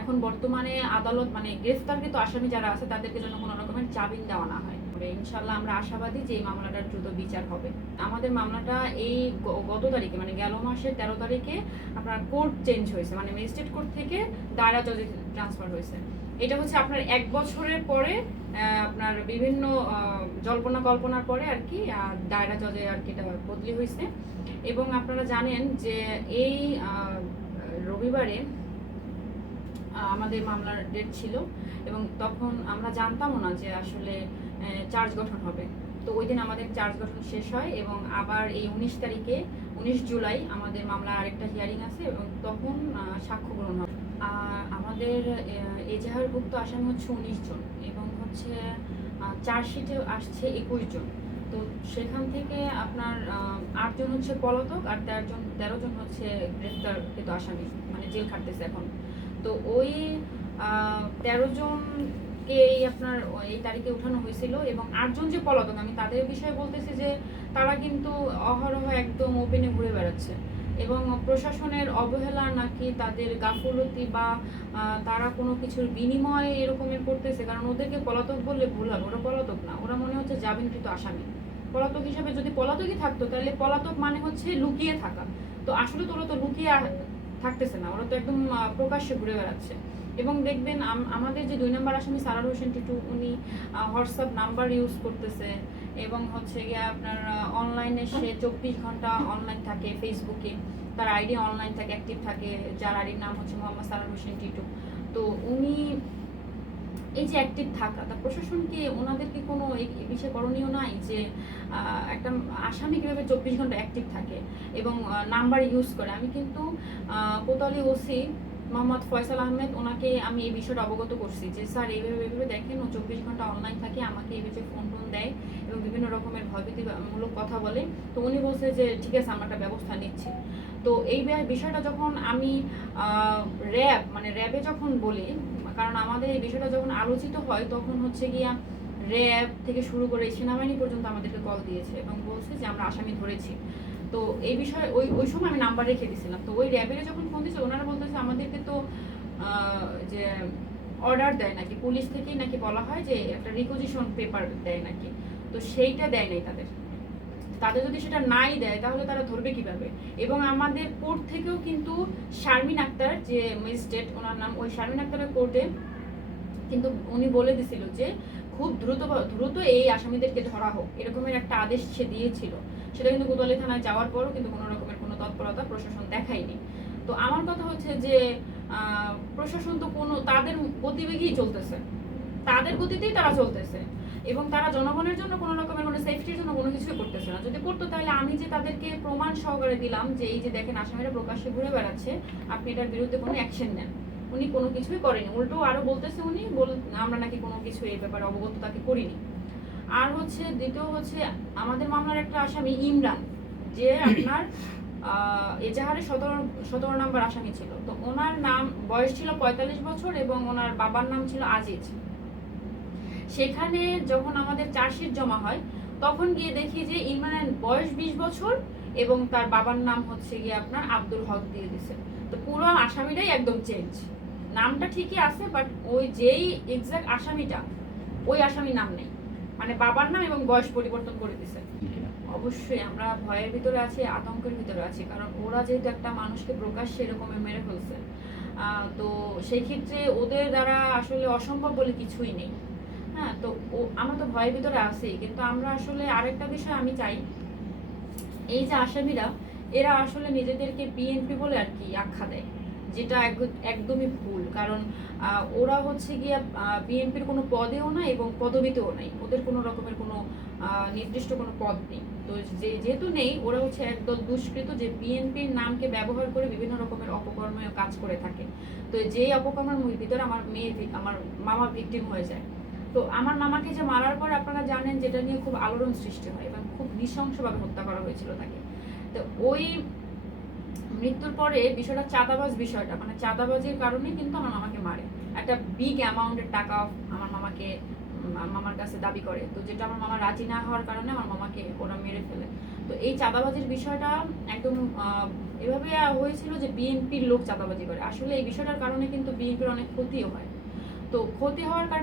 এখন বর্তমানে আদালত মানে গ্রেফতারকৃত আসামি যারা আছে তাদেরকে যেন কোনো রকমের জামিন দেওয়া না হয়। ইনশাল্লাহ আমরা আশাবাদী যে এই মামলাটার দ্রুত বিচার হবে। আমাদের মামলাটা এই গত তারিখে মানে গেল মাসের 13 তারিখে আপনার কোর্ট চেঞ্জ হয়েছে, মানে ম্যাজিস্ট্রেট কোর্ট থেকে দায়রা জজে ট্রান্সফার হয়েছে। এটা হচ্ছে আপনার 1 বছরের পরে আপনার বিভিন্ন জল্পনা কল্পনার পরে আর কি দায়রা জজে আর কি এটা বদলি হয়েছে। এবং আপনারা জানেন যে এই রবিবারে আমাদের মামলার ডেট ছিল এবং তখন আমরা জানতামও না যে আসলে চার্জ গঠন হবে। তো ওই দিন আমাদের চার্জ গঠন শেষ হয় এবং আবার এই 19 তারিখে 19 জুলাই আমাদের মামলা আরেকটা হিয়ারিং আছে এবং তখন সাক্ষ্য গ্রহণ হবে। আমাদের এজাহারভুক্ত আসামি হচ্ছে 19 জন এবং হচ্ছে চার্জশিটে আসছে 21 জন। তো সেখান থেকে আপনার 8 জন হচ্ছে পলাতক আর 13 জন হচ্ছে গ্রেফতারকৃত আসামি, মানে জেল খাটতেছে এখন। তো ওই 13 জনকে আপনার এই তারিখে উঠানো হয়েছিল এবং 8 জন যে পলাতক আমি তাদের বিষয়ে বলতেছি যে তারা কিন্তু অহরহ একদম ওপেনে ঘুরে বেড়াচ্ছে এবং প্রশাসনের অবহেলা নাকি তাদের গাফলতি বা তারা কোনো কিছুর বিনিময়ে এরকমের করতেছে। কারণ ওদেরকে পলাতক বললে ভুল হবে, ওরা পলাতক না, ওরা মনে হচ্ছে জামিনকৃত আসামি। পলাতক হিসাবে যদি পলাতকই থাকতো তাহলে পলাতক মানে হচ্ছে লুকিয়ে থাকা। তো আসলে তো ওরা তো লুকিয়ে থাকতেছে না, ওরা তো একদম প্রকাশ্যে ঘুরে বেড়াচ্ছে। এবং দেখবেন আমাদের যে 2 নম্বর আসামি সারার হোসেন টিটু, উনি হোয়াটসঅ্যাপ নাম্বার ইউজ করতেছে এবং হচ্ছে গিয়ে আপনার অনলাইনে সে 24 ঘন্টা অনলাইন থাকে, ফেসবুকে তার আইডি অনলাইন থাকে, অ্যাক্টিভ থাকে, যার আইডির নাম হচ্ছে মোহাম্মদ সারার হোসেন টিটু। তো উনি এই যে অ্যাক্টিভ থাকা, তার প্রশাসনকে ওনাদেরকে কোনো এই বিষয়ে করণীয় নাই যে একটা আসামি কীভাবে 24 ঘন্টা অ্যাক্টিভ থাকে এবং নাম্বার ইউজ করে। আমি কিন্তু কোতোয়ালি ওসি মোহাম্মদ ফয়সাল আহমেদ ওনাকে আমি এই বিষয়টা অবগত করছি যে স্যার এইভাবে দেখেন, ও 24 ঘন্টা অনলাইন থাকে, আমাকে এই বিষয়ে ফোন দেয় এবং বিভিন্ন রকমের ভয়ভীতিমূলক কথা বলে। তো উনি বলছে যে ঠিক আছে, আমরা একটা ব্যবস্থা নিচ্ছি। তো এই বিষয়টা যখন আমি র্যাবে যখন বলি, কারণ আমাদের এই বিষয়টা যখন আলোচিত হয় তখন হচ্ছে গিয়া র্যাব থেকে শুরু করে সেনাবাহিনী পর্যন্ত আমাদেরকে কল দিয়েছে এবং বলছে যে আমরা আসামি ধরেছি। তো এই বিষয়ে ওই সময় আমি নাম্বার রেখে দিয়েছিলাম। তো ওই র্যাবের যখন ফোন দিয়েছে ওনারা বলতেছে আমাদেরকে তো যে অর্ডার দেয় নাকি পুলিশ থেকেই নাকি বলা হয় যে একটা রিকোজিশন পেপার দেয় নাকি, তো সেইটা দেয় নাই তাদের যদি সেটা নাই দেয় তাহলে তারা ধরবে কিভাবে। এবং আমাদের কোর্ট থেকেও কিন্তু শারমিন আক্তার যে ম্যাজিস্ট্রেট, ওনার নাম, ওই শারমিন আক্তারের কোর্টে কিন্তু উনি বলে দিছিল যে খুব দ্রুত এই আসামিদেরকে ধরা হোক, এরকমের একটা আদেশ সে দিয়েছিল। সেটা কিন্তু কোতোয়ালি থানায় যাওয়ার পরও কিন্তু কোনো রকমের কোনো তৎপরতা প্রশাসন দেখায়নি। তো আমার কথা হচ্ছে যে প্রশাসন তো কোনো তাদের গতিবেগেই চলতেছে, তাদের গতিতেই তারা চলতেছে এবং তারা জনগণের জন্য কোনো রকমের কোনো সেফটির জন্য কোনো কিছুই করতেছে না। যদি করতো তাহলে আমি যে তাদেরকে প্রমাণ সহকারে দিলাম যে এই যে দেখেন আসামিরা প্রকাশ্যে ঘুরে বেড়াচ্ছে, আপনি এটার বিরুদ্ধে কোনো অ্যাকশন নেন, উনি কোনো কিছুই করেনি। উল্টো আরো বলতেছে উনি আমরা নাকি কোনো কিছু এই ব্যাপারে অবগত তাকে করিনি। আর হচ্ছে দ্বিতীয় হচ্ছে আমাদের মামলার একটা আসামি ইমরান, যে আপনার এজাহারে 17 নম্বর আসামি ছিল। তো ওনার নাম বয়স ছিল 45 বছর এবং ওনার বাবার নাম ছিল আজিজ। সেখানে যখন আমাদের চার্জশিট জমা হয় তখন গিয়ে দেখি যে ইমরানের বয়স 20 বছর এবং তার বাবার নাম হচ্ছে গিয়ে আপনার আব্দুল হক দিয়ে দিছে। তো পুরো আসামিটাই একদম চেঞ্জ, নামটা ঠিকই আছে বাট ওই যেই এক্সাক্ট আসামিটা ওই আসামি নাম নেই, মানে বাবার নাম এবং বয়স পরিবর্তন করে দিছে। অবশ্যই আমরা ভয়ের ভিতরে আছি, আতঙ্কের ভিতরে আছি, কারণ ওরা যেহেতু একটা মানুষকে প্রকাশ্যে এরকম মেরে ফেলছে। তো সেই ক্ষেত্রে ওদের দ্বারা আসলে অসম্ভব বলে কিছুই নেই। হ্যাঁ, তো আমরা তো ভয়ের ভিতরে আছি, কিন্তু আমরা আসলে আরেকটা বিষয় আমি চাই, এই যে আসামিরা এরা আসলে নিজেদেরকে বিএনপি বলে আর কি আখ্যা দেয়, যেটা একদমই ভুল। কারণ ওরা হচ্ছে গিয়া বিএনপির কোনো পদেও না এবং পদবিতেও নাই, ওদের কোনো রকমের কোনো নির্দিষ্ট কোনো পদ নেই। তো যেহেতু নেই, ওরা হচ্ছে একদল দুষ্কৃত যে বিএনপির নামকে ব্যবহার করে বিভিন্ন রকমের অপকর্মের কাজ করে থাকে। তো যেই অপকর্মের ভিতরে আমার মামা ভিকটিম হয়ে যায়। তো আমার মামাকে যে মারার পর আপনারা জানেন যেটা নিয়ে খুব আলোড়ন সৃষ্টি হয় এবং খুব নৃশংসভাবে হত্যা করা হয়েছিল তাকে। তো ওই মৃত্যুর পরে বিষয়টা চাঁদাবাজ, বিষয়টা মানে চাঁদাবাজির কারণে কিন্তু আমার মামাকে মারে, একটা বিগ অ্যামাউন্টের টাকা আমার মামার কাছে দাবি করে। তো যেটা আমার মামা রাজি না হওয়ার কারণে আমার মামাকে ওরা মেরে ফেলে। তো তো এই চাঁদাবাজির বিষয়টা একদম এভাবে হয়েছিল যে বিএনপির লোক চাঁদাবাজি করে। আসলে এই বিষয়টার কারণে কিন্তু বিএনপির অনেক ক্ষতিও হয়। তো ক্ষতি হওয়ার কারণে